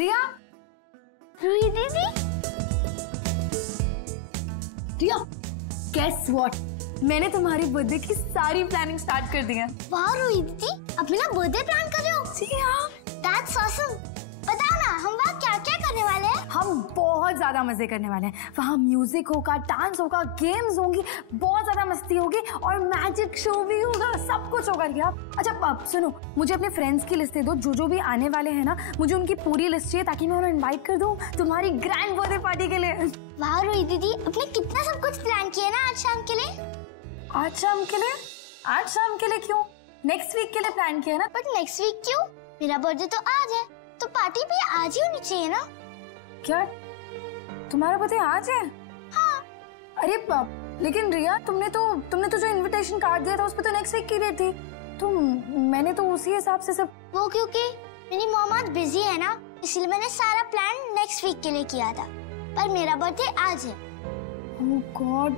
रिया, रूही दीदी, रिया, guess what? मैंने तुम्हारी बर्थडे की सारी प्लानिंग स्टार्ट कर दी है। वाह रूही दीदी, अब मेरा बर्थडे प्लान कर रहे हो? जी हाँ। That's awesome. बताओ ना, हम वहाँ क्या क्या करने वाले हैं? हम बहुत ज्यादा मजे करने वाले हैं। वहाँ म्यूजिक होगा, डांस होगा, गेम्स होंगी, बहुत ज्यादा मस्ती होगी और मैजिक शो भी होगा, सब कुछ होगा रिया। अच्छा अब सुनो, मुझे अपने फ्रेंड्स की लिस्ट दे दो, जो भी आने वाले हैं ना, मुझे उनकी पूरी लिस्ट चाहिए ताकि मैं उन्हें इनवाइट कर दूं तुम्हारी ग्रैंड बर्थडे पार्टी के लिए। वाह रूही दीदी, आपने कितना सब कुछ प्लान किया ना आज शाम के लिए? आज शाम के लिए? आज शाम के लिए क्यों? नेक्स्ट वीक के लिए प्लान किया ना। बट नेक्स्ट वीक क्यों? मेरा बर्थडे तो आज है, तो पार्टी भी आज ही होनी चाहिए ना? क्या तुम्हारा बर्थडे आज है? हाँ। अरे लेकिन रिया, तुमने तो जो इनविटेशन कार्ड दिया था उस पे तो नेक्स्ट वीक की डेट थी। मैंने तो उसी हिसाब से सब। वो क्योंकि मेरी मॉम आज बिजी है ना, इसलिए मैंने सारा प्लान नेक्स्ट वीक के लिए किया था, पर मेरा बर्थडे आज है। ओह गॉड।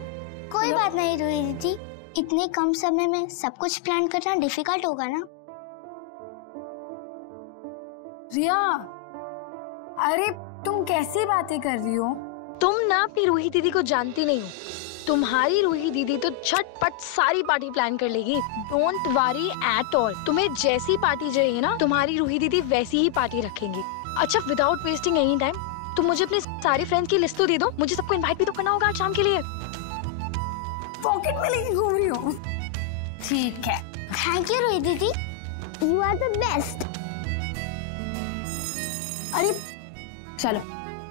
कोई बात नहीं रूही दीदी, इतने कम समय में सब कुछ प्लान करना डिफिकल्ट होगा ना। रिया, अरे तुम कैसी बातें कर रही हो? तुम ना अपनी रूही दीदी को जानती नहीं हो। तुम्हारी रूही दीदी तो झटपट सारी पार्टी प्लान कर लेगी। Don't worry at all. तुम्हें जैसी पार्टी चाहिए ना, तुम्हारी रूही दीदी वैसी ही पार्टी रखेंगी। अच्छा, विदाउट वेस्टिंग एनी टाइम, तुम मुझे अपने सारे फ्रेंड्स की लिस्ट तो दे दो। मुझे सबको इनवाइट भी तो करना होगा आज शाम के लिए। पॉकेट में लेके घूम रही हो? ठीक है। थैंक यू रूही दीदी, यू आर द बेस्ट। अरे चलो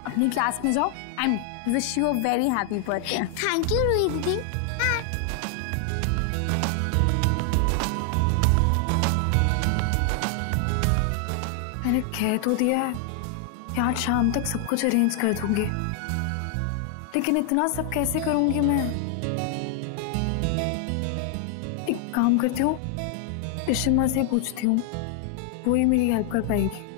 अपनी क्लास में जाओ and wish you a very happy birthday. Thank you Ruhi दीदी। मैंने कह तो दिया है कि आज शाम तक सब कुछ अरेंज कर दूंगी, लेकिन इतना सब कैसे करूंगी मैं? एक काम करती हूँ, इशिमा से पूछती हूँ, वो ही मेरी हेल्प कर पाएगी।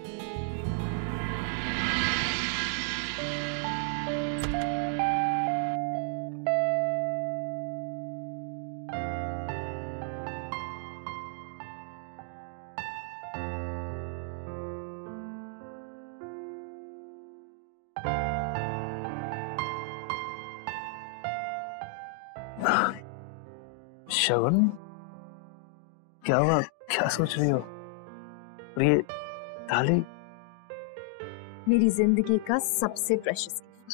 शगुन, क्या हुआ? क्या सोच रही हो? ये थाली मेरी जिंदगी का सबसे प्रेशियस गिफ्ट।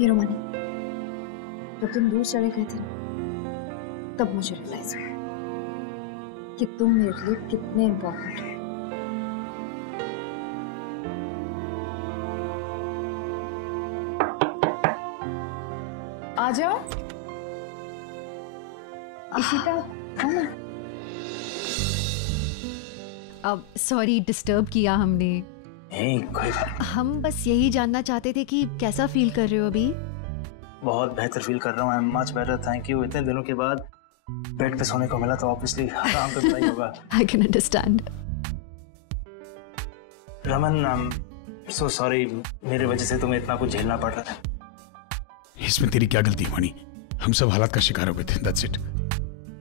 ये रो मनी, जब तुम दूर चले गए थे तब मुझे रियलाइज हुआ कि तुम मेरे लिए कितने इम्पोर्टेंट हो। आ जाओ। इशिता, अब सॉरी डिस्टर्ब किया हमने। नहीं, कोई बात। हम बस यही जानना चाहते थे कि कैसा फील कर रहे हो अभी? बहुत बेहतर फील कर रहा हूँ। I am much better, thank you. इतने दिनों के बाद बेड पे सोने को मिला तो ऑब्वियसली आराम तो ही होगा। I can understand. Raman, I am so sorry, मेरे वजह से तुम्हें इतना कुछ झेलना पड़ रहा है। इसमें तेरी क्या गलती मणि? हम सब हालात का शिकार हो गए थे, दैट्स इट।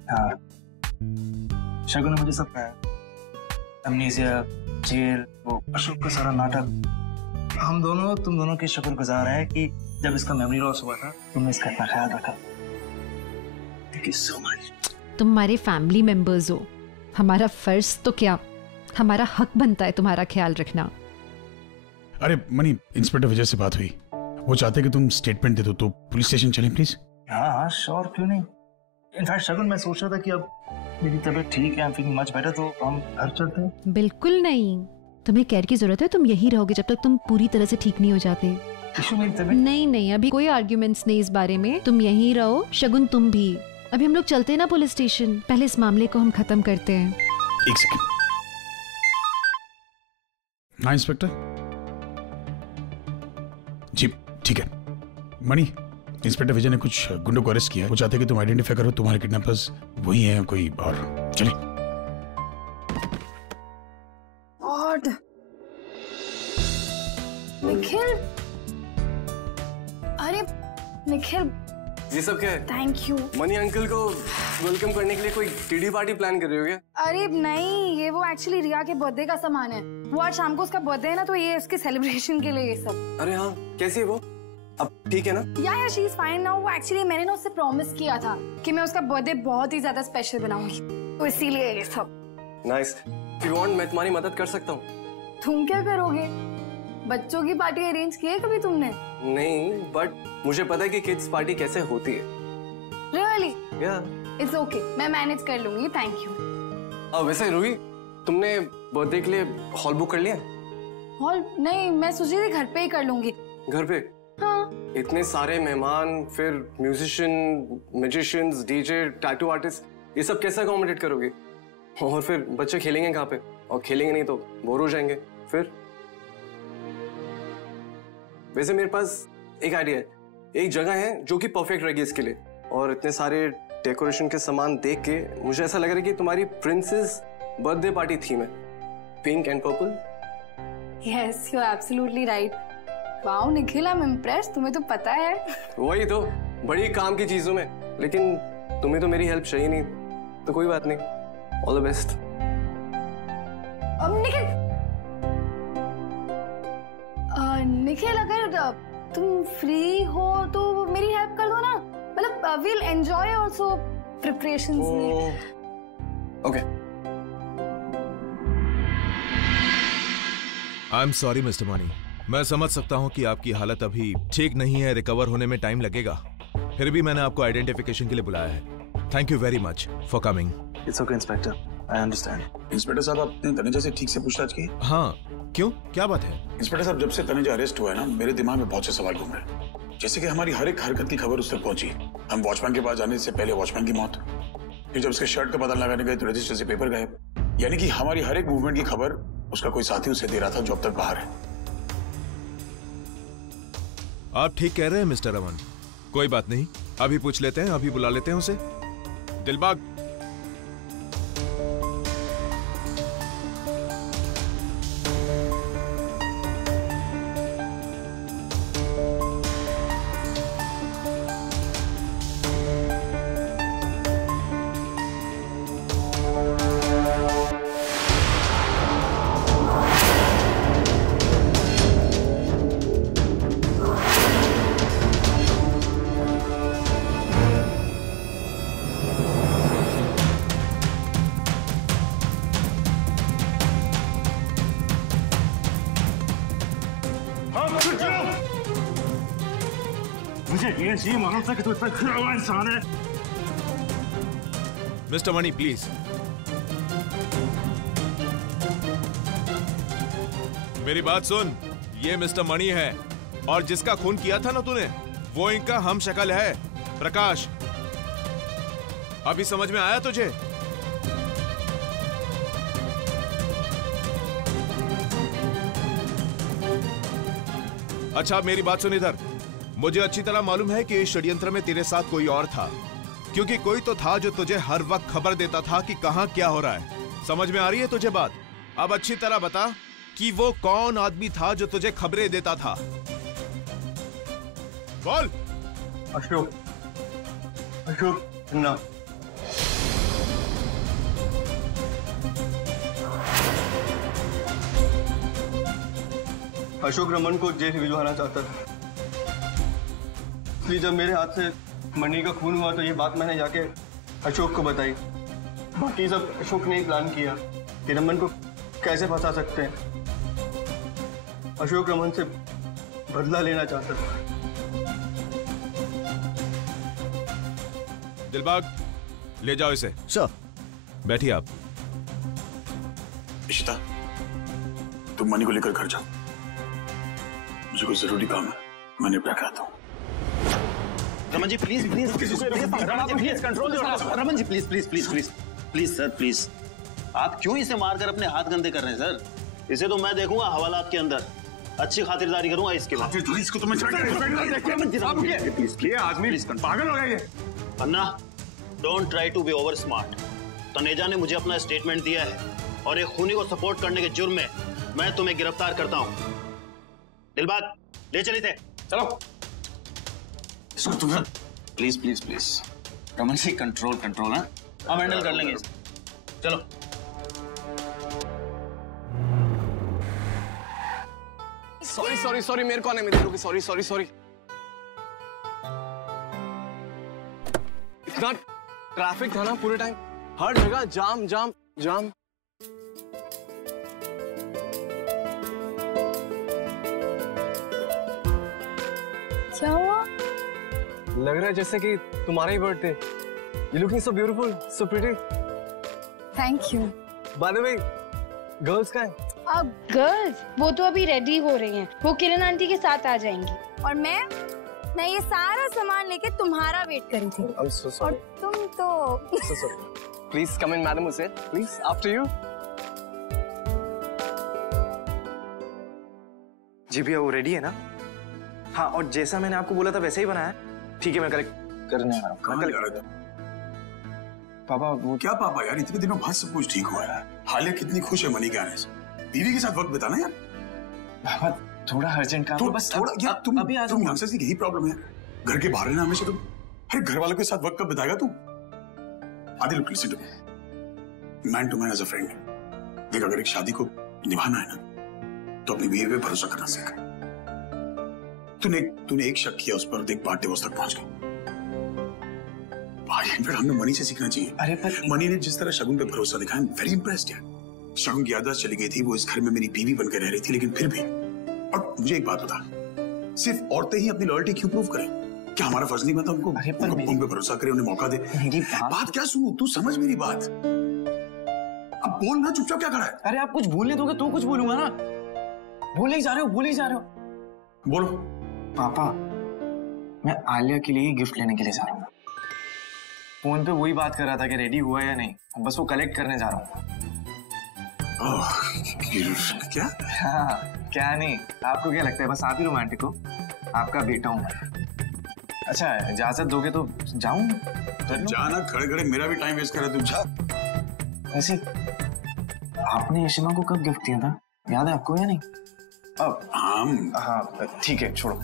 हाँ, शगुन ने मुझे सब कहा, अमनीसिया, जेल, वो अशोक का सारा नाटक। हम दोनों, तुम दोनों के शुक्रगुजार हैं कि जब इसका मेमोरी लॉस हुआ था तुमने इसका इतना ख्याल रखा। Thank you so much. तुम हमारे फैमिली मेंबर्स हो, हमारा फर्ज तो क्या, हमारा हक बनता है तुम्हारा ख्याल रखना। अरे मणि, इंस्पेक्टर विजय से बात हुई, वो चाहते कि तुम स्टेटमेंट दे दो, तो पुलिस स्टेशन चलें प्लीज। हाँ हाँ श्योर, क्यों नहीं। इनफैक्ट शगुन, मैं सोच रहा था कि अब मेरी तबीयत ठीक है, I am feeling much better, तो हम घर चलते हैं। बिल्कुल नहीं, तुम्हें केयर की जरूरत है, तुम यही रहोगे जब तक तुम पूरी तरह से ठीक नहीं हो जाते। मेरी तबीयत नहीं, अभी कोई आर्ग्यूमेंट्स नहीं इस बारे में, तुम यहीं रहो। शगुन तुम भी। अभी हम लोग चलते हैं ना पुलिस स्टेशन, पहले इस मामले को हम खत्म करते हैं। एक सेकंड। हाँ इंस्पेक्टर जी, ठीक है। मणि, इंस्पेक्टर विजय ने कुछ गुंडों को अरेस्ट किया, वो चाहते कि तुम आइडेंटिफाई करो तुम्हारे किडनैपर्स वही हैं कोई और। चलिए। गॉड, निखिल, अरे निखिल, ये सब क्या है? Thank you. मनी अंकल को वेलकम करने के लिए कोई टीडी पार्टी प्लान कर रही हो क्या? अरे नहीं, ये वो एक्चुअली रिया के बर्थडे का सामान है। वो आज शाम को उसका बर्थडे है ना, तो ये उसके सेलिब्रेशन के लिए ये सब। अरे हाँ, कैसी है वो? अब ठीक है ना? या शी इज फाइन नाउ। वो एक्चुअली मैंने ना उससे प्रॉमिस किया था कि मैं उसका बर्थडे बहुत ही ज्यादा स्पेशल बनाऊंगी, तो इसीलिए ये सब। नाइस। इफ यू वांट मैं तुम्हारी मदद कर सकता हूँ। तुम क्या करोगे? बच्चों की पार्टी अरेंज की है कभी तुमने? नहीं, बट मुझे पता है कि किड्स पार्टी कैसे होती है। रियली? या इट्स ओके, मैं मैनेज कर लूंगी, थैंक यू। वैसे रूही, तुमने बर्थडे के लिए हॉल बुक कर लिया? हॉल नहीं, मैं सोची थी घर पे ही कर लूंगी। घर पे? हाँ। इतने सारे मेहमान, फिर musician, magicians, DJ, tattoo artist, ये सब कैसे अकोमोडेट करोगे? और फिर बच्चे खेलेंगे कहाँ पे? और खेलेंगे नहीं तो बोर हो जाएंगे। फिर वैसे मेरे पास एक आइडिया है, एक जगह है जो कि परफेक्ट रहेगी इसके लिए। और इतने सारे डेकोरेशन के सामान देख के मुझे ऐसा लग रहा है कि तुम्हारी प्रिंसेस बर्थडे पार्टी थीम है, pink and purple. Yes, you are absolutely right. Wow Nikhil, I am impressed, तुम्हें तो पता है। वही तो, बड़ी काम की चीजों में, लेकिन तुम्हें तो मेरी हेल्प चाहिए नहीं, तो कोई बात नहीं। All the best. अब निखिल, अगर तुम फ्री हो तो मेरी हेल्प कर दो ना, मतलब वील एंजॉय आल्सो प्रिपरेशंस में। Okay. I am sorry mister money, मैं समझ सकता हूं कि आपकी हालत अभी ठीक नहीं है, रिकवर होने में टाइम लगेगा। फिर भी मैंने आपको आइडेंटिफिकेशन के लिए बुलाया है। Thank you very much for coming. It's okay inspector, I understand. Inspector साहब, आपने तनेजा से ठीक से पूछताछ की? हाँ, क्यों, क्या बात है? इंस्पेक्टर साहब, जब से तनेजा अरेस्ट हुआ है ना, मेरे दिमाग में बहुत से सवाल घूम रहे हैं। जैसे कि हमारी हर एक हरकत की खबर उस तक पहुंची। हम वॉचमैन के पास जाने से पहले वॉचमैन की मौत, फिर जब उसके शर्ट का पता लगाने गए तो रजिस्टर से पेपर गायब। यानी कि हमारी हर एक मूवमेंट की खबर उसका कोई साथी उसे दे रहा था जो अब तक बाहर है। आप ठीक कह रहे हैं मिस्टर रमन, कोई बात नहीं, अभी पूछ लेते हैं, अभी बुला लेते हैं उसे। दिलबाग, मुझे ये नहीं मालूम था कि तू इतना खुला हुआ इंसान है। Mister money please. मेरी बात सुन, ये मिस्टर मनी है, और जिसका खून किया था ना तूने, वो इनका हम शक्ल है, प्रकाश। अभी समझ में आया तुझे? अच्छा मेरी बात सुन इधर, मुझे अच्छी तरह मालूम है कि इस षड्यंत्र में तेरे साथ कोई और था, क्योंकि कोई तो था जो तुझे हर वक्त खबर देता था कि कहां क्या हो रहा है। समझ में आ रही है तुझे बात? अब अच्छी तरह बता कि वो कौन आदमी था जो तुझे खबरें देता था। बोल। अशोक, अशोक खन्ना। अशोक रमन को जेल भिजवाना चाहता था, इसलिए जब मेरे हाथ से मनी का खून हुआ तो ये बात मैंने जाके अशोक को बताई। बाकी सब अशोक ने ही प्लान किया कि रमन को कैसे फंसा सकते हैं। अशोक रमन से बदला लेना चाहता था। दिलबाग, ले जाओ इसे। सर। बैठिए आप। इशिता, तुम मनी को लेकर घर जाओ, मुझे कुछ जरूरी काम है, मैं निपटा के आता हूँ। Raman ji please please Raman ji please control. Raman ji please please please please please sir please. आप क्यों इसे मारकर अपने हाथ गंदे कर रहे हैं सर? इसे तो मैं देखूंगा हवालात के अंदर, अच्छी खातिरदारी करूंगा इसके बाद। इसको तो मैं ये आदमी पागल हो गया ये। Anna, don't try to be over smart. Taneja ने मुझे अपना स्टेटमेंट दिया है और एक खूनी को सपोर्ट करने के जुर्म में मैं तुम्हें गिरफ्तार करता हूँ। दिलबाग, ले चले थे, चलो। इसको तुम्हें please please please Raman ji control control, हाँ हम हैंडल कर लेंगे इसे। चलो सॉरी सॉरी सॉरी, मेरे को आने में देर होगी, सॉरी सॉरी सॉरी। इतना ट्रैफिक था ना पूरे टाइम, हर जगह जाम जाम जाम। क्या हुआ? लग रहा है जैसे कि तुम्हारा ही birthday. You looking so beautiful, so pretty. Thank you. By the way, girls का है? अब गर्ल्स वो तो अभी रेडी हो रही हैं, वो किरण आंटी के साथ आ जाएंगी। और मैं ये सारा सामान लेके तुम्हारा वेट करी थी। I'm so sorry. और तुम तो So sorry. Please come in, madam उसे. Please, after you. जी भैया वो रेडी है ना? हाँ, और जैसा मैंने आपको बोला था वैसे ही बनाया। ठीक है, मैं कलेक्ट करने आ रहा हूँ। कहाँ जा रहा था? पापा वो क्या पापा यार, इतने दिनों बाद सब कुछ ठीक हुआ है। हालिया कितनी खुश है मनी के आने से। बीवी के साथ वक्त बिताना यार। पापा थोड़ा अर्जेंट काम है बस। थोड़ा यार तुम अभी आ तुम यहाँ से यही प्रॉब्लम है। घर के बाहर रहना हमेशा तुम। अरे घर वालों के साथ वक्त कब बिताएगा तू? Adil listen to me, man to man as a friend. देख अगर एक शादी को निभाना है ना तो अपनी बीवी पे भरोसा करना सीख। तूने एक शक किया उस पर, देख बात डिवोर्स तक पहुंच गई। भाई फिर हमें मनी से सीखना चाहिए। अरे पर मनी ने जिस तरह शगुन पे भरोसा दिखाया, वेरी इम्प्रेस्ड यार। शगुन की याददाश्त चली गई थी, वो इस घर में मेरी बीवी बनकर रह रही थी, लेकिन फिर भी। और मुझे एक बात बता, सिर्फ औरतें ही अपनी लॉयल्टी क्यों प्रूव करें? क्या हमारा फर्ज नहीं बनता उनको उन पे भरोसा करें, उन्हें मौका दे? मेरी बात क्या सुनूं, तू समझ मेरी बात। अब बोल ना, चुपचाप क्या खड़ा है? अरे आप कुछ बोलने दोगे तो कुछ बोलूंगा ना। बोल ही जा रहे हो। बोलो। पापा मैं आलिया के लिए गिफ्ट लेने के लिए जा रहा हूँ। फोन पे वही बात कर रहा था कि रेडी हुआ या नहीं, बस वो कलेक्ट करने जा रहा हूँ। क्या? हाँ, क्या नहीं, आपको क्या लगता है बस आप ही रोमांटिक हो? आपका बेटा हूँ मैं। अच्छा इजाजत दोगे तो जाऊँ? तो जाना, खड़े खड़े मेरा भी टाइम वेस्ट कर रहा है, तू जा। वैसे आपने यशिमा को कब गिफ्ट दिया था, याद है आपको या नहीं? अब हाँ ठीक है छोड़ो।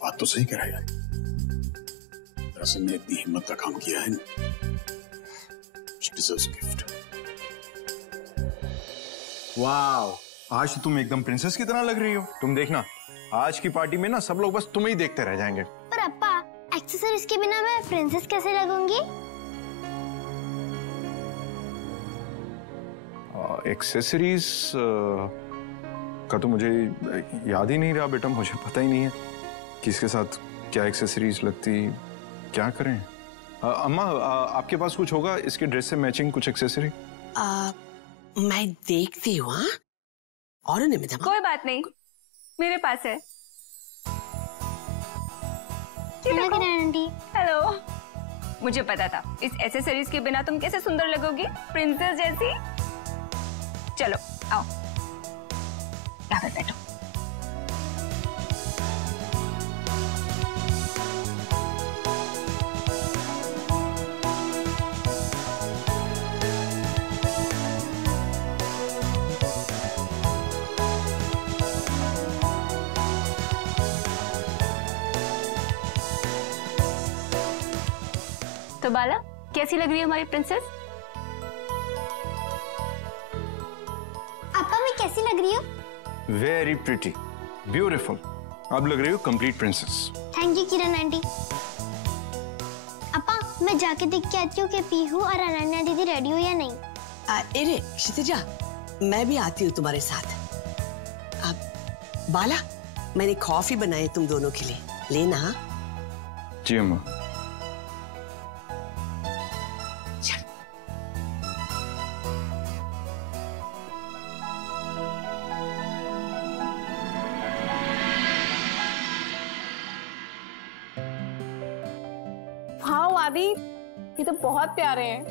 बात तो सही कह रहा है यार। दरअसल ने इतनी हिम्मत का काम किया है। She deserves a gift. Wow, आज तो तुम एकदम प्रिंसेस की तरह लग रही हो। तुम देखना आज की पार्टी में ना सब लोग बस तुम्हें ही देखते रह जाएंगे। पर अप्पा एक्सेसरीज के बिना मैं प्रिंसेस कैसे लगूंगी? एक्सेसरीज का तो मुझे याद ही नहीं रहा बेटा, मुझे पता ही नहीं है किसके साथ क्या एक्सेसरीज लगती, क्या करें। अम्मा आपके पास कुछ होगा इसके ड्रेस से मैचिंग कुछ एक्सेसरी? मैं देखती हूँ। और कोई बात नहीं, मेरे पास है। हेलो, मुझे पता था इस एक्सेसरीज के बिना तुम कैसे सुंदर लगोगी, प्रिंसेस जैसी। चलो आओ, यहाँ पे बैठो। तो बाला कैसी लग रही है हमारी प्रिंसेस? अप्पा मैं कैसी लग रही हूँ? Very pretty, beautiful. अब लग रही हो complete princess. Thank you Kiran aunty. अप्पा मैं जाके देख के आती हूँ कि पीहू और अनन्या दीदी रेडी हो या नहीं। अरे क्षितिजा, मैं भी आती हूँ तुम्हारे साथ। अब बाला मैंने कॉफी बनाई तुम दोनों के लिए, लेना। जी अम्मा। हाँ आदि, ये तो बहुत प्यारे हैं।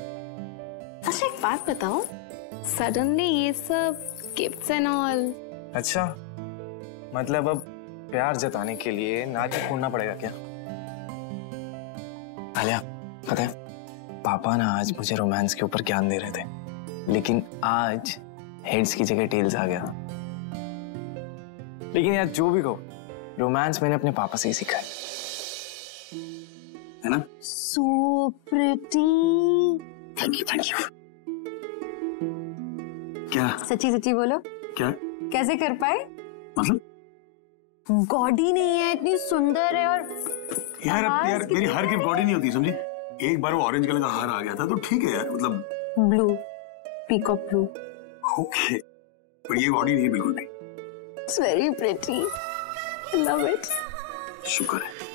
अच्छा एक बात बताओ, सडनली ये सब गिफ्ट्स एंड ऑल? अच्छा मतलब अब प्यार जताने के लिए नाच छोड़ना पड़ेगा क्या? आलिया पता है पापा ना आज मुझे रोमांस के ऊपर ज्ञान दे रहे थे, लेकिन आज हेड्स की जगह टेल्स आ गया। लेकिन यार जो भी कहो, रोमांस मैंने अपने पापा से ही सीखा है ना? So pretty. Thank you. क्या? सच्ची सच्ची बोलो, क्या? कैसे कर पाए? मतलब गॉड ही नहीं है, इतनी सुंदर है और यार मेरी हर गिफ्ट गॉड ही नहीं होती, समझी? एक बार वो ऑरेंज कलर का हार आ गया था तो ठीक है यार, मतलब ब्लू, पीकॉक ब्लू। ओके, पर ये गॉड ही नहीं, बिल्कुल नहीं। It's very pretty. I love it. शुक्र है।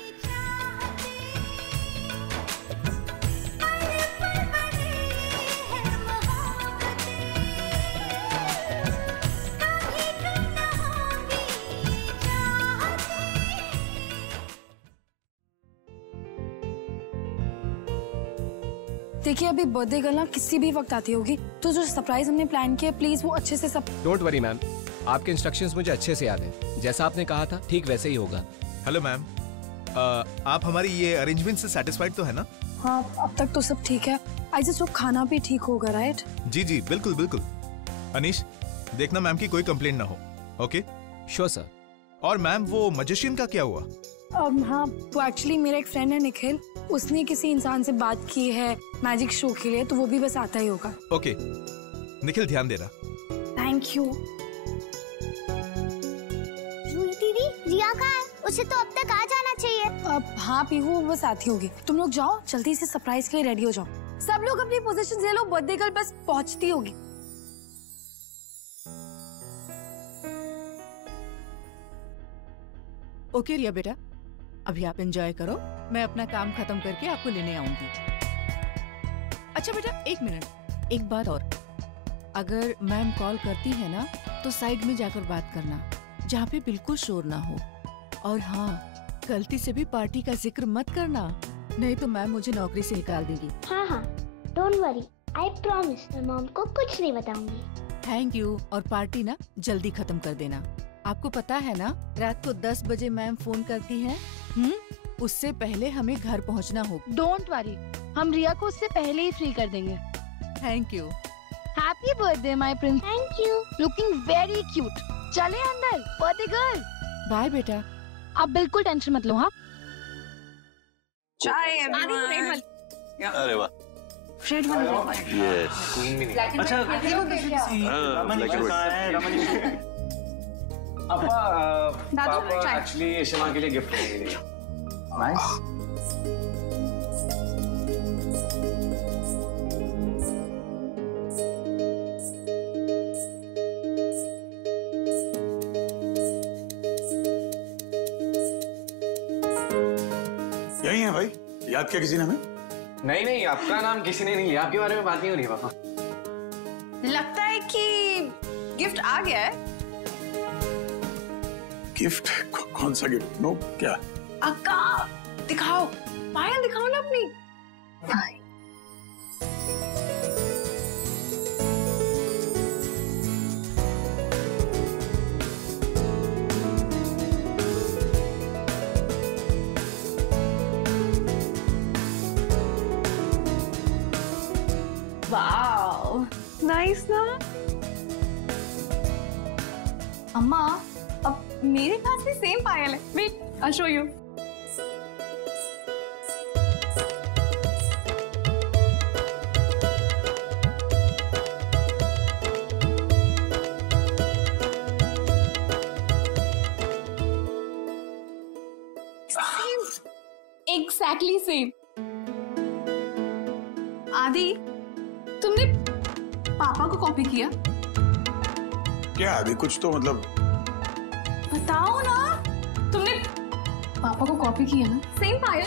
देखिए अभी बर्थडे गर्ल ना किसी भी वक्त आती होगी, तो जो सरप्राइज हमने प्लान किया प्लीज वो अच्छे से सब। डोंट वरी मैम, आपके इंस्ट्रक्शंस मुझे अच्छे से याद है, जैसा आपने कहा था ठीक वैसे ही होगा। हेलो मैम, आप हमारी ये अरेंजमेंट से सेटिस्फाइड तो है ना? हाँ अब तक तो सब ठीक है। आई जस्ट होप खाना भी ठीक होगा, राइट? जी बिल्कुल बिल्कुल। अनीश देखना मैम की कोई कंप्लेंट ना हो। Okay sure sir. और मैम वो मैजिशियन का क्या हुआ? हाँ वो एक्चुअली मेरा एक फ्रेंड है निखिल, उसने किसी इंसान से बात की है मैजिक शो के लिए, तो वो भी बस आता ही होगा। ओके निखिल ध्यान देना। Thank you. दीदी रिया कहाँ है? उसे तो अब तक आ जाना चाहिए। हाँ पीहू बस आती होगी, तुम लोग जाओ जल्दी से सरप्राइज के लिए रेडी हो जाओ। सब लोग अपनी पोजीशन ले लो, बर्थडे गर्ल बस पहुंचती होगी। ओके रिया बेटा, अभी आप एंजॉय करो, मैं अपना काम खत्म करके आपको लेने आऊंगी। अच्छा बेटा एक मिनट, एक बात और, अगर मैम कॉल करती है ना तो साइड में जाकर बात करना, जहाँ पे बिल्कुल शोर ना हो। और हाँ, गलती से भी पार्टी का जिक्र मत करना, नहीं तो मैम मुझे नौकरी से निकाल देगी। हाँ डोंट वरी, आई प्रॉमिस मैं मॉम को कुछ नहीं बताऊंगी। Thank you. और पार्टी ना जल्दी खत्म कर देना। आपको पता है ना रात को 10 बजे मैम फोन करती हैं, उससे पहले हमें घर पहुंचना होगा। डोंट वरी, हम रिया को उससे पहले ही फ्री कर देंगे। Thank you. Happy birthday my Prince. Thank you. Looking very cute. चले अंदर, बर्थडे गर्ल। बाय बेटा। आप बिल्कुल टेंशन मत लो। हाँ चाय अरे वाह, फ्रेड बन गया। यस। अच्छा पापा एक्चुअली शिमा के लिए गिफ्ट लेने गए। नाइस। यही है भाई, याद किया किसी ने हमें? नहीं आपका नाम किसी ने नहीं लिया, आपके बारे में बात नहीं हो रही पापा। लगता है कि गिफ्ट आ गया है। गिफ्ट? कौन सा गिफ्ट? नो क्या? अक्का दिखाओ, पायल दिखाओ ना अपनी। वाओ नाइस ना। अम्मा अब मेरे पास भी सेम पायल है, wait I show you. Exactly same. Adi तुमने पापा को कॉपी किया? क्या आदि, कुछ तो मतलब बताओ ना, तुमने पापा को कॉपी किया ना? सेम पायल।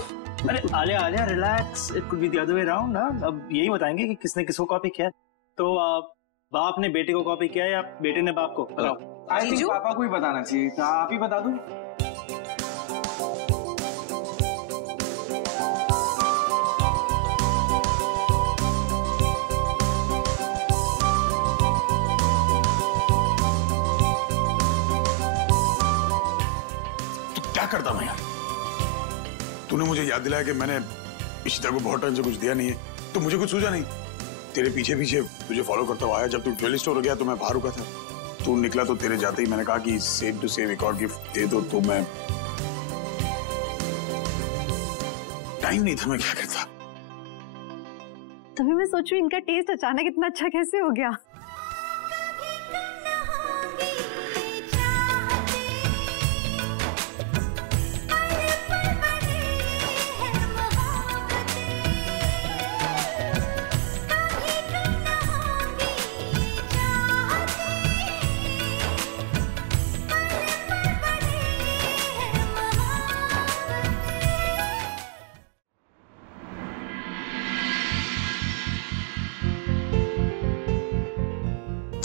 अरे Alia relax, it could be the other way around ना। अब यही बताएंगे कि किसने किसको कॉपी किया। तो बाप ने बेटे को कॉपी किया या बेटे ने बाप को? बताओ। आई थिंक पापा को ही बताना चाहिए था, आप ही बता दो। क्या करता मैं यार? तूने मुझे याद दिलाया कि मैंने इशिता को बहुत टाइम से कुछ दिया नहीं है, तो मुझे कुछ सूझा नहीं। तेरे पीछे पीछे तुझे फॉलो करता हुआ आया। जब तू ज्वेलरी स्टोर हो गया तो मैं बाहर रुका था, तू निकला तो तेरे जाते ही मैंने कहा कि सेम टू सेम एक और गिफ्ट दे दो, तो मैं टाइम नहीं था, मैं क्या करता। तभी मैं सोचूं इनका टेस्ट अचानक इतना अच्छा कैसे हो गया।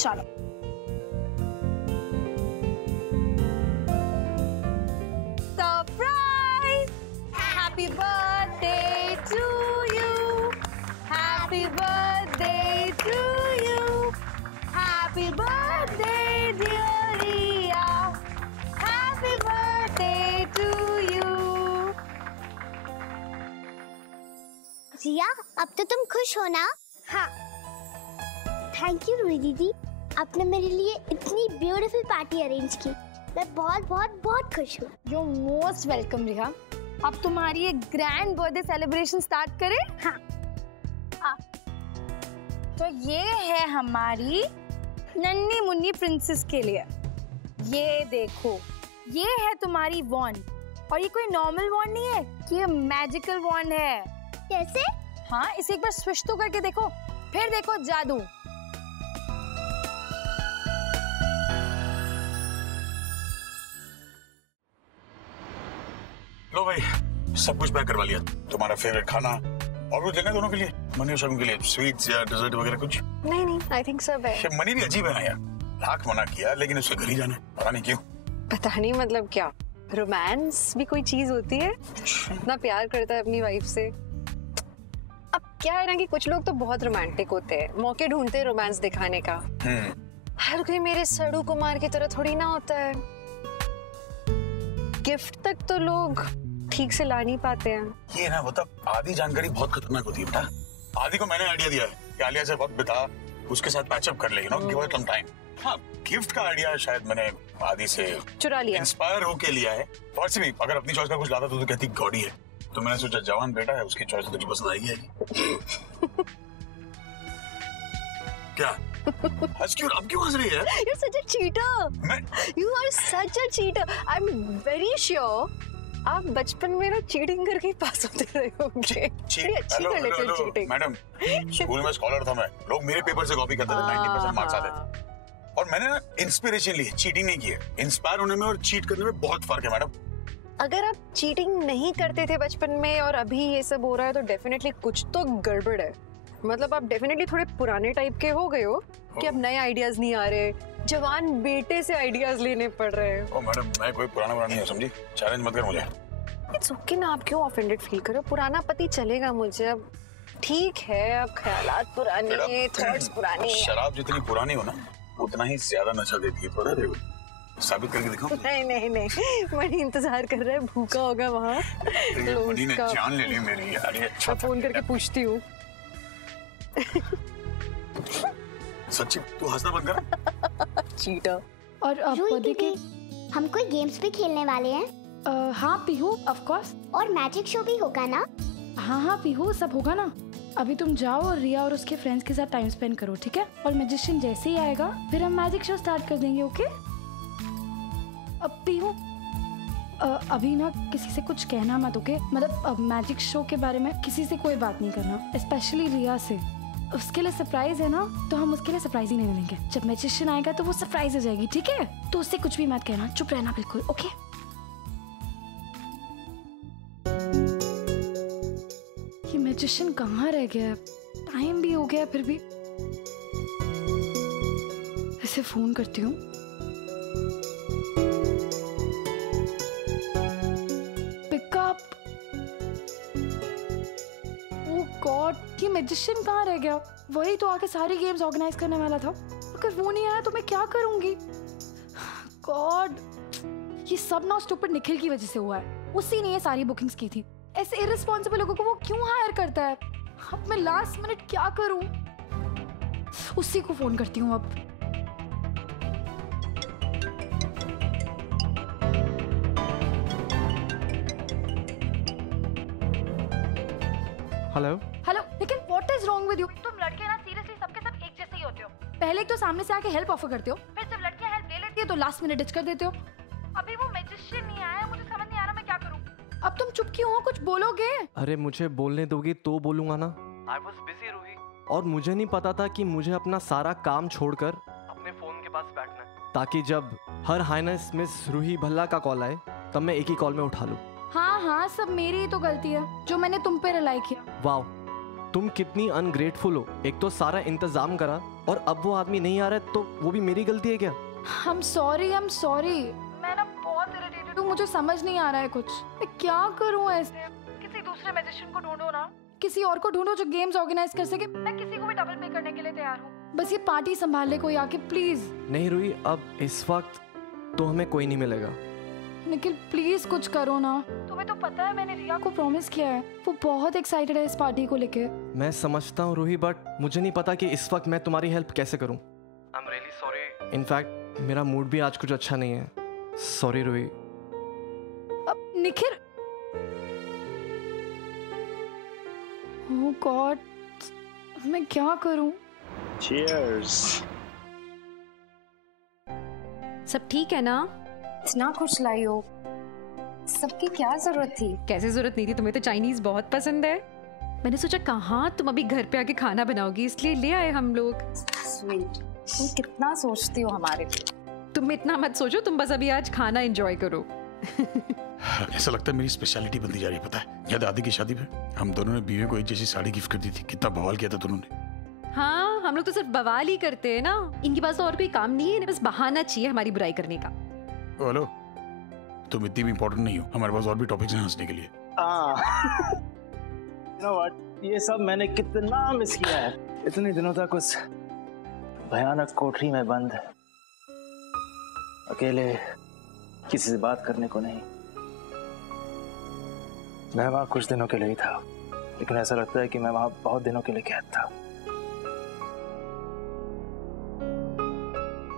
चलो surprise, happy birthday to you, happy birthday to you, happy birthday dear Riya, happy birthday to you. Riya, अब तो तुम खुश हो ना? हाँ। थैंक यू रूही दीदी, आपने मेरे लिए इतनी ब्यूटीफुल पार्टी अरेंज की। मैं बहुत बहुत बहुत खुश हूँ। यू मोस्ट वेलकम रिहा। अब तुम्हारी एक ग्रैंड बर्थडे सेलिब्रेशन स्टार्ट करें? हाँ। तो ये है हमारी नन्ही मुन्नी प्रिंसेस के लिए। ये देखो, ये है तुम्हारी वॉन्ड, और ये कोई नॉर्मल वॉन्ड नहीं है, ये मैजिकल वॉन्ड है। कैसे? हाँ, इसे एक बार स्विच तो करके देखो, फिर देखो जादू। लो भाई, सब कुछ पैक करवा लिया। तुम्हारा फेवरेट खाना और कुछ लेना दोनों के लिए, मनी और शगुन के लिए, स्वीट्स या डेजर्ट वगैरह कुछ? नहीं, आई थिंक सब है। मनी भी अजीब है ना यार, लाख मना किया लेकिन उसके घर ही जाना है, पता नहीं क्यों। पता नहीं मतलब क्या, रोमांस भी कोई चीज होती है? इतना प्यार करता है अपनी वाइफ से। अब क्या है ना कि कुछ लोग तो बहुत रोमांटिक होते हैं, मौके ढूंढते हैं रोमांस दिखाने का। हर कोई मेरे सड़ू कुमार की तरह थोड़ी ना होता है। गिफ्ट तक तो लोग ठीक से ला नहीं पाते हैं। ये ना मतलब आधी जानकारी बहुत खतरनाक होती है बेटा। आधी को मैंने आइडिया दिया है कि आलिया से वक्त बिता, उसके साथ पैचअप कर ले, गिव हर सम टाइम। हाँ, गिफ्ट का आइडिया शायद मैंने आधी से चुरा लिया, इंस्पायर होके लिया है। वैसे भी अगर अपनी चॉइस का कुछ लाता तो कहती गॉडी है, तो मैंने सोचा जवान बेटा है, उसकी चॉइस तुझे पसंद आएगी। क्या हंस क्यों, अब क्यों हंस रही है? You're such a cheater. You are such a cheater. I'm very sure आप बचपन में ना चीटिंग करके पास होते रहे होंगे। अच्छी कर लेते हो चीटिंग। मैडम, स्कूल में स्कॉलर था मैं, लोग मेरे पेपर से कॉपी करते थे, 90% मार्क्स आते थे। और मैंने ना इंस्पिरेशन ली, चीटिंग नहीं की है। इंस्पायर होने में और चीट करने में बहुत फर्क है मैडम। अगर आप चीटिंग नहीं करते थे बचपन में और अभी ये सब हो रहा है तो डेफिनेटली कुछ तो गड़बड़ है। मतलब आप डेफिनेटली थोड़े पुराने टाइप के हो गए हो कि अब नए आइडियाज नहीं आ रहे, जवान बेटे से आइडियाज लेने पड़ रहे हैं। ओ मैडम, मैं कोई पुराना नहीं हूँ, समझी? चैलेंज मत कर मुझे। इट्स ओके ना, आप क्यों ऑफेंडेड फील करो? पुराना पति चलेगा मुझे, अब ठीक है। अब ख्यालात पुराने, थॉट्स पुराने। शराब जितनी पुरानी हो ना, उतना ही ज्यादा नशा देती है। थोड़ा देखो, साबित करके दिखाओ। नहीं, मणि इंतजार कर रहा है, भूखा होगा वहाँ। मणि ने जान ले ली मेरी यार। ये अच्छा फोन करके पूछती हूँ। सच्ची तू हंसना बंद कर। चीटर। और रूही दीदी, हम कोई गेम्स भी खेलने वाले हैं? हाँ पीहू, ऑफ कोर्स। और मैजिक शो भी होगा ना? हाँ पीहू, सब होगा ना। अभी तुम जाओ और रिया और उसके फ्रेंड्स के साथ टाइम स्पेंड करो, ठीक है? और मैजिशियन जैसे ही आएगा फिर हम मैजिक शो स्टार्ट कर देंगे, ओके? अब पीहू, अभी ना किसी से कुछ कहना मत, ओके? मतलब मैजिक शो के बारे में किसी से कोई बात नहीं करना, स्पेशली रिया से। उसके लिए सरप्राइज है ना, तो हम उसके लिए सरप्राइज ही नहीं लेंगे। जब मैजिशियन आएगा तो वो सरप्राइज हो जाएगी, ठीक है? तो उससे कुछ भी मत कहना, चुप रहना बिल्कुल, ओके? ये मैजिशियन कहाँ रह गया? टाइम भी हो गया, फिर भी इसे फोन करती हूँ। पिकअप। ओह गॉड, ये मैजिशियन कहाँ रह गया? वही तो आके सारी गेम्स ऑर्गेनाइज करने वाला था। अगर वो नहीं आया तो मैं क्या करूंगी? गॉड, ये सब ना स्टूपिड निखिल की वजह से हुआ है। उसी ने ये सारी बुकिंग्स की थी। ऐसे इररिस्पॉन्सिबल लोगों को वो क्यों हायर करता है? अब मैं लास्ट मिनट क्या करूं? उसी को फोन करती हूँ अब। हेलो हेलो, लेकिन what is wrong with you? तुम लड़के ना सीरियसली सबके सब एक जैसे ही होते हो। पहले एक तो सामने से आके हेल्प ऑफर करते हो, फिर जब लड़कियां हेल्प ले लेती है तो लास्ट मिनट डिच कर देते हो। अभी वो मैजिशियन नहीं आया, मुझे समझ नहीं आ रहा मैं क्या करूं। अब तुम चुप क्यों हो? कुछ बोलोगे? अरे मुझे बोलने दोगी तो बोलूंगा ना। आई वॉज बिजी रूही, और मुझे नहीं पता था कि मुझे अपना सारा काम छोड़कर अपने फोन के पास बैठना है, ताकि जब हर हाइनेस मिस रूही भल्ला का कॉल आए तब मैं एक ही कॉल में उठा लूं। हाँ, सब मेरी ही तो गलती है जो मैंने तुम पे रिलाई किया। वाओ, तुम कितनी अनग्रेटफुल हो। एक तो सारा इंतजाम करा और अब वो आदमी नहीं आ रहा है तो वो भी मेरी गलती है क्या? I'm sorry। मैं ना बहुत इरिटेटेड हूँ, मुझे समझ नहीं आ रहा है कुछ। मैं क्या करूँ ऐसे? किसी दूसरे मैजिशियन को ढूंढो ना, किसी और को ढूंढो जो गेम्स ऑर्गेनाइज कर सके। मैं किसी को भी डबल पे करने के लिए तैयार हूँ, बस ये पार्टी संभाल ले कोई आके प्लीज। नहीं रूही, अब इस वक्त तो हमें कोई नहीं मिलेगा। निखिल प्लीज कुछ करो ना। तुम्हें तो पता है मैंने रिया को प्रॉमिस किया है, वो बहुत एक्साइटेड है इस पार्टी को लेके। मैं समझता हूँ रूही, बट मुझे नहीं पता कि इस वक्त मैं तुम्हारी हेल्प कैसे करूँ। I am really sorry. In fact मेरा मूड भी आज कुछ अच्छा नहीं है। सॉरी रूही। अब निखिल, ओह गॉड, मैं क्या करूँ? Cheers. सब ठीक है ना? इतना कुछ लाई हो, सबकी क्या जरूरत थी? कैसे जरूरत नहीं थी? तुम्हें तो चाइनीज बहुत पसंद है। मैंने सोचा कहाँ तुम अभी घर पे आके खाना बनाओगी, इसलिए ले आए हम लोग। स्वीट, तुम कितना सोचती हो हमारे लिए। तुम इतना मत सोचो, तुम बस अभी आज खाना एंजॉय करो। ऐसा लगता है मेरी स्पेशलिटी बनती जा रही है। पता है, याद दादी की शादी पे हम दोनों ने बीवी को एक जैसी साड़ी गिफ्ट कर दी थी। कितना बवाल किया था दोनों ने। हाँ, हम लोग तो सिर्फ बवाल ही करते हैं ना। इनके पास तो और कोई काम नहीं है, इन्हें बस बहाना चाहिए हमारी बुराई करने का। हेलो, तुम इतनी भी इम्पोर्टेंट नहीं हो, हमारे पास और भी टॉपिक्स हैं हंसने के लिए। You know what? ये सब मैंने कितना मिस किया है। इतने दिनों तक उस भयानक कोठरी में बंद, अकेले, किसी से बात करने को नहीं। मैं वहां कुछ दिनों के लिए ही था, लेकिन ऐसा लगता है कि मैं वहां बहुत दिनों के लिए कैद था।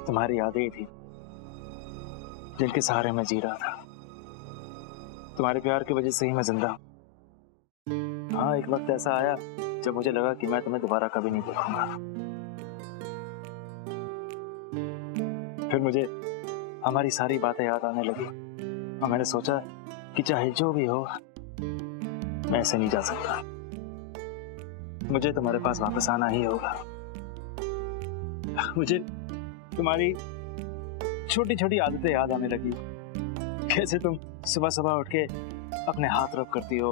तुम्हारी यादें ही थी जिनके सहारे मैं जी रहा था। तुम्हारे प्यार की वजह से ही मैं जिंदा हूं। हाँ, एक वक्त ऐसा आया जब मुझे लगा कि मैं तुम्हें दोबारा कभी नहीं देखूंगा। फिर मुझे हमारी सारी बातें याद आने लगी और मैंने सोचा कि चाहे जो भी हो, मैं ऐसे नहीं जा सकता। मुझे तुम्हारे पास वापस आना ही होगा। मुझे तुम्हारी छोटी छोटी आदतें याद आने लगी। कैसे तुम सुबह सुबह उठ के अपने हाथ रब करती हो,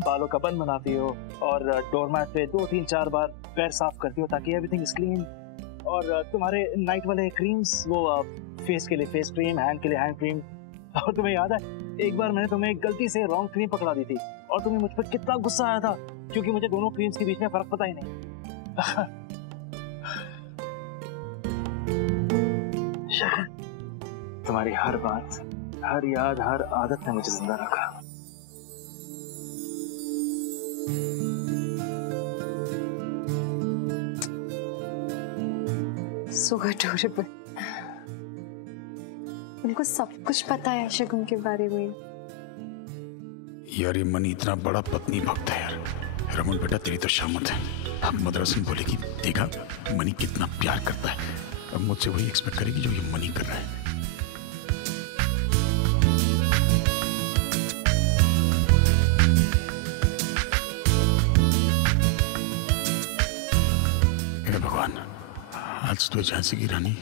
बालों का बन बनाती हो और डोरमैट पे 2-3-4 बार पैर साफ करती हो ताकि एवरीथिंग इज क्लीन। और तुम्हारे नाइट वाले क्रीम्स, वो फेस के लिए फेस क्रीम, हैंड के लिए हैंड क्रीम। और तुम्हें याद है एक बार मैंने तुम्हें गलती से रॉन्ग क्रीम पकड़ा दी थी और तुम्हें मुझ पर कितना गुस्सा आया था, क्योंकि मुझे दोनों क्रीम्स के बीच में फर्क पता ही नहीं। तुम्हारी हर बात, हर याद, हर आदत ने मुझे जिंदा रखा। So adorable. उनको सब कुछ पता है शगुन के बारे में। यार ये मनी इतना बड़ा पत्नी भक्त है यार। रमन बेटा तेरी तो शामत है। अब मदरसन बोलेगी देखा मनी कितना प्यार करता है। अब मुझसे वही एक्सपेक्ट करेगी जो ये मनी कर रहा है। हे भगवान, आज तो झांसी की रानी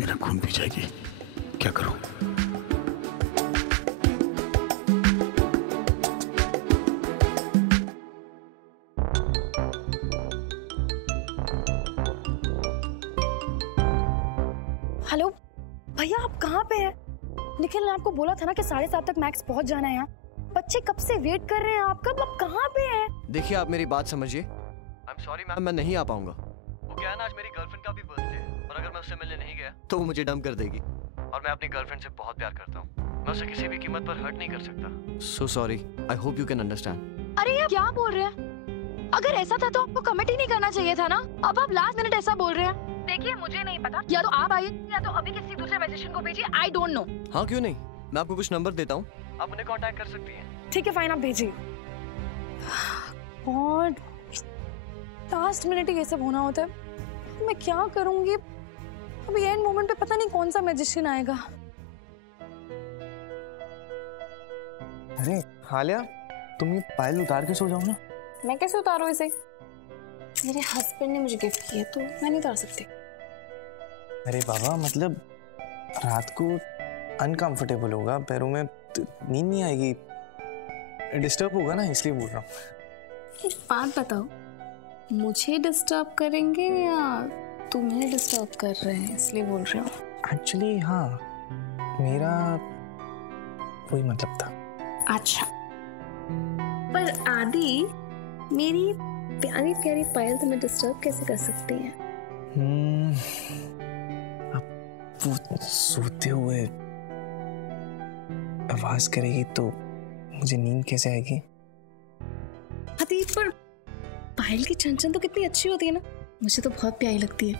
मेरा खून पी जाएगी। क्या करूं? हेलो भैया, आप कहाँ पे हैं? निखिल ने आपको बोला था ना कि 7:30 तक मैक्स पहुँच जाना है यहाँ। बच्चे कब से वेट कर रहे हैं आपका, आप कहाँ पे हैं? देखिए आप मेरी बात समझिए। आई एम सॉरी मैम, मैं नहीं आ पाऊंगा। वो क्या है ना, आज मेरी गर्लफ्रेंड का भी बर्थडे है और अगर मैं उससे मिलने नहीं गया तो वो मुझे डंप कर देगी। और मैं अपनी गर्लफ्रेंड से बहुत प्यार करता हूँ, मैं उसे किसी भी कीमत पर हर्ट नहीं कर सकता। So sorry, I hope you can understand. अरे यार क्या बोल रहे हैं? अगर ऐसा था तो आपको कमिट ही नहीं करना चाहिए था ना। अब आप लास्ट मिनट ऐसा बोल रहे हैं। देखिए मुझे नहीं पता, या तो आप आइए या तो अभी किसी दूसरे मैजिशियन को भेजिए। I don't know. हाँ क्यों नहीं, मैं आपको कुछ नंबर देता हूँ, आप उन्हें कांटेक्ट कर सकती हैं। ठीक है फाइन, आप भेजिए। गॉड, लास्ट मिनट ही ये सब होना होता है। मैं क्या करूंगी अभी? एंड मोमेंट पे पता नहीं कौन सा मैजिशियन आएगा। अरे हालिया, तुम ये पायल उतार के सो जाओ ना। मैं कैसे उतारूं इसे? मेरे हस्बैंड ने मुझे गिफ्ट किया तो मैं नहीं उतार सकती। अरे बाबा, मतलब रात को अनकंफर्टेबल होगा, पैरों में नींद नहीं आएगी, डिस्टर्ब होगा ना, इसलिए बोल रहा हूँ। एक बात बताओ, मुझे डिस्टर्ब करेंगे या तुम्हें डिस्टर्ब कर रहे हैं इसलिए बोल रहे हो? एक्चुअली हाँ, मेरा वही मतलब था। अच्छा, पर आदि, मेरी प्यारी प्यारी पायल तुम्हें डिस्टर्ब कैसे कर सकती है? अब वो सोते हुए आवाज करेगी तो मुझे नींद कैसे आएगी? आदि, पर पायल की छन-छन तो कितनी अच्छी होती है ना, मुझे तो बहुत प्यारी लगती है।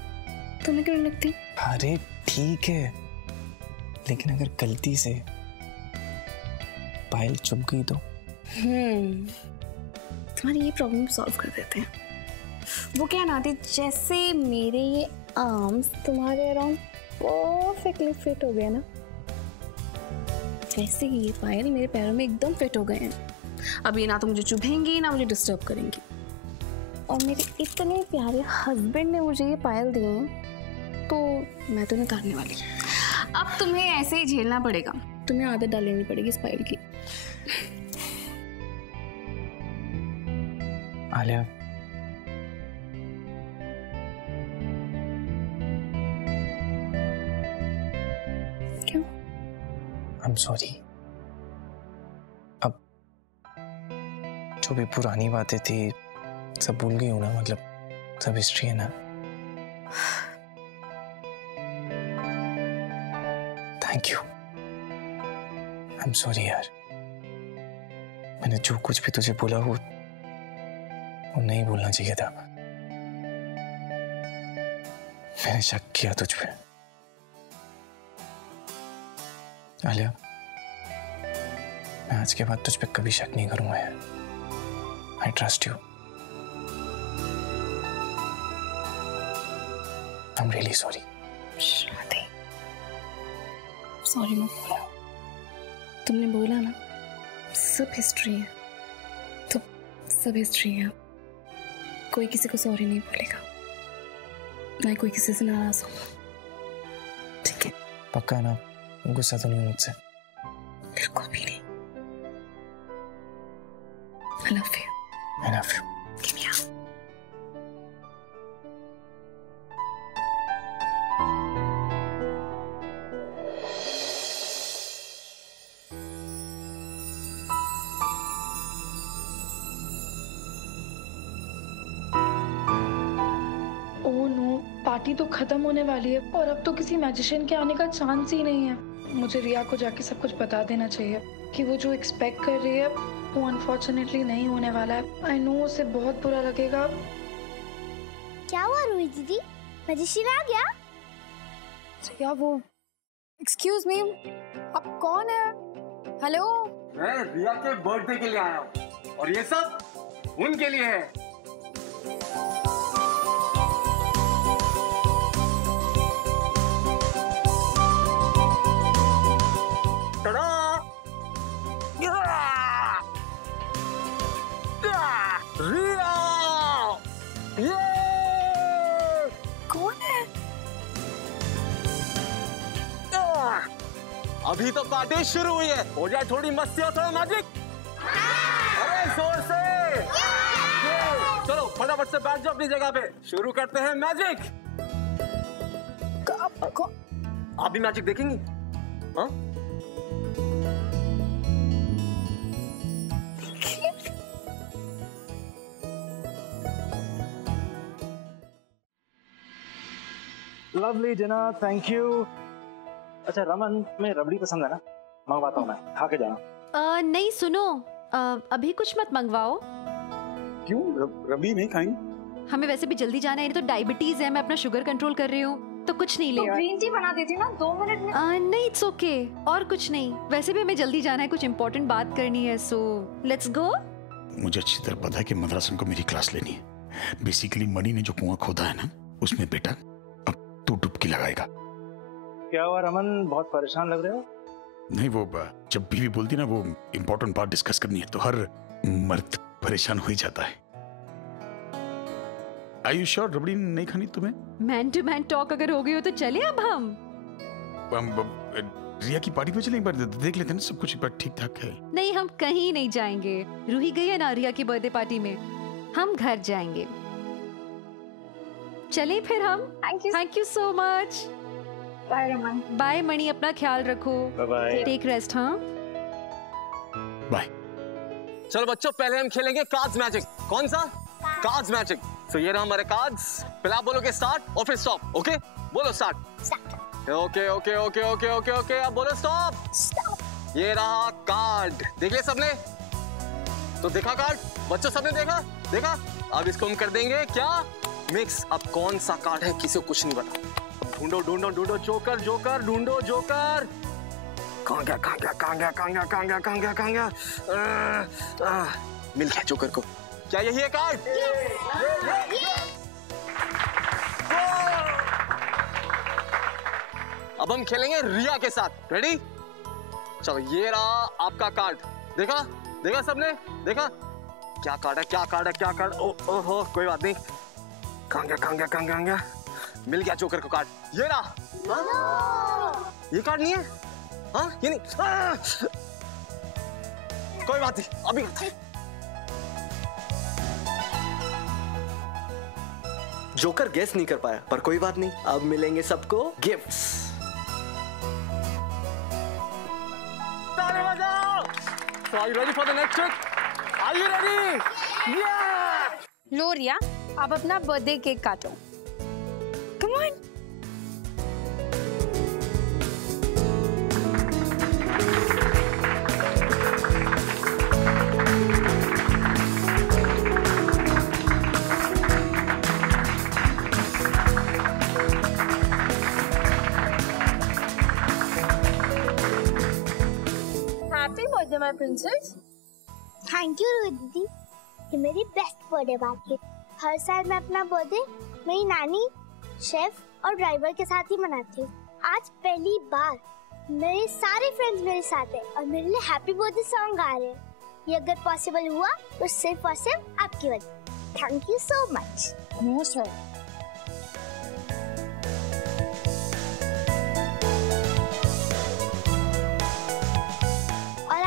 तुम्हें क्यों नहीं लगती? अरे ठीक है, लेकिन अगर गलती से पायल चुप गई तो? तुम्हारी ये प्रॉब्लम सॉल्व कर देते हैं। वो क्या नाती, जैसे मेरे ये आर्म्स तुम्हारे अराउंड परफेक्टली फिट हो गए ना, वैसे ही ये पायल मेरे पैरों में एकदम फिट हो गए हैं। अब ये ना तो मुझे चुभेंगी ना मुझे डिस्टर्ब करेंगी। और मेरे इतने प्यारे हस्बैंड ने मुझे ये पायल दिए हैं तो मैं तो नहीं उतारने वाली। अब तुम्हें ऐसे ही झेलना पड़ेगा, तुम्हें आदत डाल लेनी पड़ेगी इस पायल की। आलिया, क्यों? I'm sorry। अब जो भी पुरानी बातें थी सब भूल गई हूँ ना, मतलब सब हिस्ट्री है ना। Thank you. I'm sorry यार, मैंने जो कुछ भी तुझे बोला वो नहीं बोलना चाहिए था। मैंने शक किया तुझ पे। आलिया, मैं आज के बाद तुझ पे कभी शक नहीं करूंगा यार। I trust you। I'm really sorry। शादी, सॉरी मत बोलो। तुमने बोला ना, सब हिस्ट्री है तो सब हिस्ट्री है। कोई किसी को सॉरी नहीं बोलेगा, ना कोई किसी से नाराज होगा। ठीक है? पक्का ना? गुस्सा तो नहीं मुझसे? बिल्कुल भी नहीं। I love you। I love you। Give me a hug। Party तो खत्म होने वाली है और अब तो किसी मैजिशियन के आने का चांस ही नहीं है। मुझे रिया को जाके सब कुछ बता देना चाहिए कि वो जो एक्सपेक्ट कर रही है वो अनफॉर्चुनेटली नहीं होने वाला है। आई नो उसे बहुत बुरा लगेगा। क्या हुआ रूही दीदी, मैजिशियन आ गया? रिया, वो एक्सक्यूज मी, आप कौन है? हेलो, मैं रिया के बर्थडे के लिए आया हूँ और ये सब उनके लिए है। रिया! कौन है? अभी तो पार्टी शुरू हुई है, हो जाए थोड़ी मस्ती और थोड़ा मैजिक। अरे जोर से! चलो फटाफट से बैठ जाओ अपनी जगह पे, शुरू करते हैं मैजिक। आप भी मैजिक देखेंगी? हाँ? Lovely dinner, thank you. अच्छा रमन, तुम्हें रबड़ी पसंद है ना? मंगवाता हूँ मैं, खा के जाना। नहीं सुनो, अभी कुछ मत मंगवाओ। क्यों? रबड़ी नहीं खाएंगे? हमें वैसे भी जल्दी जाना है, नहीं तो डायबिटीज है, मैं अपना शुगर कंट्रोल कर रही हूँ, तो कुछ नहीं ले। तो ग्रीन टी बना देती ना 2 मिनट में। नहीं, इट्स ओके, और कुछ नहीं। वैसे भी हमें जल्दी जाना है, कुछ इम्पोर्टेंट बात करनी है, सो लेट्स गो। मुझे अच्छी तरह पता है कि मद्रासन को मेरी क्लास लेनी है। बेसिकली मणि ने जो कुआं खोदा है ना, उसमें बेटा अब तू डुबकी लगाएगा। क्या हुआ रमन, बहुत परेशान लग रहे हो? नहीं, वो जब बीवी बोलती ना वो इम्पोर्टेंट बात डिस्कस करनी है तो हर मर्द परेशान हो ही जाता है। Are you sure रबड़ी नहीं खानी तुम्हें? मैन टू मैन टॉक अगर हो गई हो तो चले अब हम रिया की पार्टी पे चलें, एक बार देख लेते हैं ना सब कुछ एक बार ठीक ठाक है। नहीं, हम कहीं नहीं जाएंगे। रूही गई है ना रिया की बर्थडे पार्टी में, हम घर जाएंगे। चले फिर हम। Thank you so much. Bye Raman. Bye Mani, अपना ख्याल रखो। बाय। Take rest. हाँ बाय। चलो बच्चों, पहले हम खेलेंगे कार्ड्स मैजिक। कौन सा? Cards magic. तो ये रहा हमारे कार्ड्स। पहले आप बोलोगे स्टार्ट और फिर स्टॉप। ओके, बोलो start. Okay okay okay okay okay okay, अब बोलो स्टॉप। ये रहा कार्ड, देख लिया सबने? तो देखा कार्ड बच्चों, सबने देखा? देखा। अब इसको हम कर देंगे क्या? मिक्स। अब कौन सा कार्ड है किसी को कुछ नहीं पता। ढूंढो ढूंढो ढूंढो, जोकर जोकर ढूंढो, जोकर कहाँ गया कहाँ गया कहाँ गया कहाँ गया कहाँ गया कहाँ गया कहाँ गया? मिल गया जोकर को। क्या यही है कार्ड? अब हम खेलेंगे रिया के साथ। रेडी? चलो, ये रहा आपका कार्ड। देखा? देखा सबने? देखा? क्या कार्ड है, क्या कार्ड है, क्या कार्ड? ओहो, कोई बात नहीं। कहाँ गया कहाँ गया कहाँ गया कहाँ गया? मिल गया जोकर को कार्ड। ये रहा। ये कार्ड नहीं है? हाँ, ये नहीं। कोई बात नहीं, अभी जोकर गेस नहीं कर पाया, पर कोई बात नहीं, अब मिलेंगे सबको gifts. Are you ready for the next trick? Are you ready? Yeah! लो रिया, अब अपना बर्थडे केक काटो। Come on. Happy birthday my princess. Thank you Ruhi दीदी, ये मेरी बेस्ट बर्थडे पार्टी है। हर साल मैं अपना बर्थडे मेरी नानी, शेफ और ड्राइवर के साथ ही मनाती हूँ। आज पहली बार मेरे सारे फ्रेंड्स मेरे साथ हैं और मेरे लिए हैप्पी बर्थडे सॉन्ग गा रहे हैं। ये अगर पॉसिबल हुआ तो सिर्फ और सिर्फ आपकी वजह। Thank you so much. Most welcome.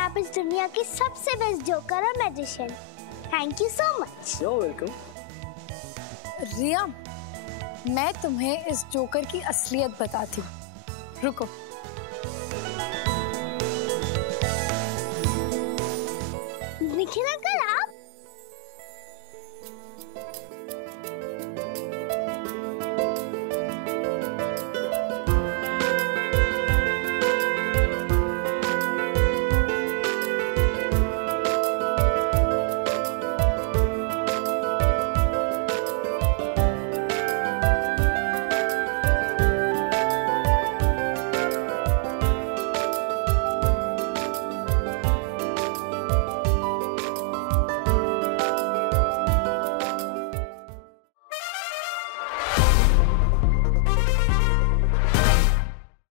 आप इस दुनिया की सबसे बेस्ट जोकर और magician. Thank you so much. You're welcome। रिया, मैं तुम्हें इस जोकर की असलियत बताती हूँ। रुको। निखिल अंकल,